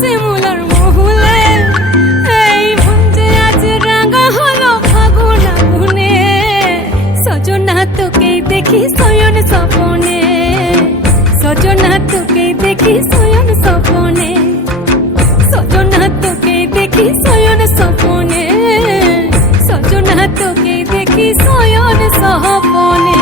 শিমুলার মহুলে এই মন যে আজ রাঙা হলো ফাগুন আগুনে সজনা তোকে দেখি শয়ন স্বপনে সজনা তোকে দেখি শয়ন স্বপনে সজনা তোকে দেখি শয়ন স্বপনে সজনা তোকে দেখি শয়ন স্বপনে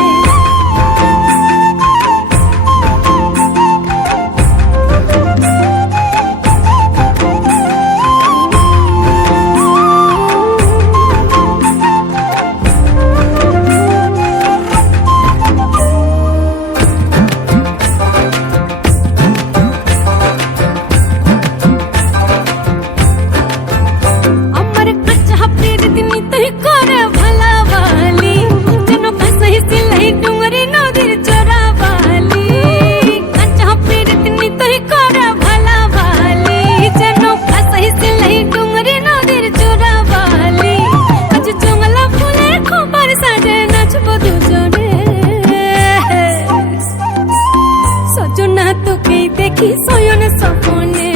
দেখি শয়ন স্বপনে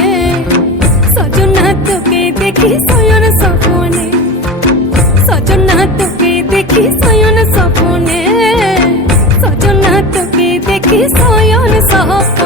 সজনা তোকে দেখি শয়ন স্বপনে সজনা তোকে দেখি শয়ন স্বপনে সজনা তোকে দেখি শয়ন স্বপনে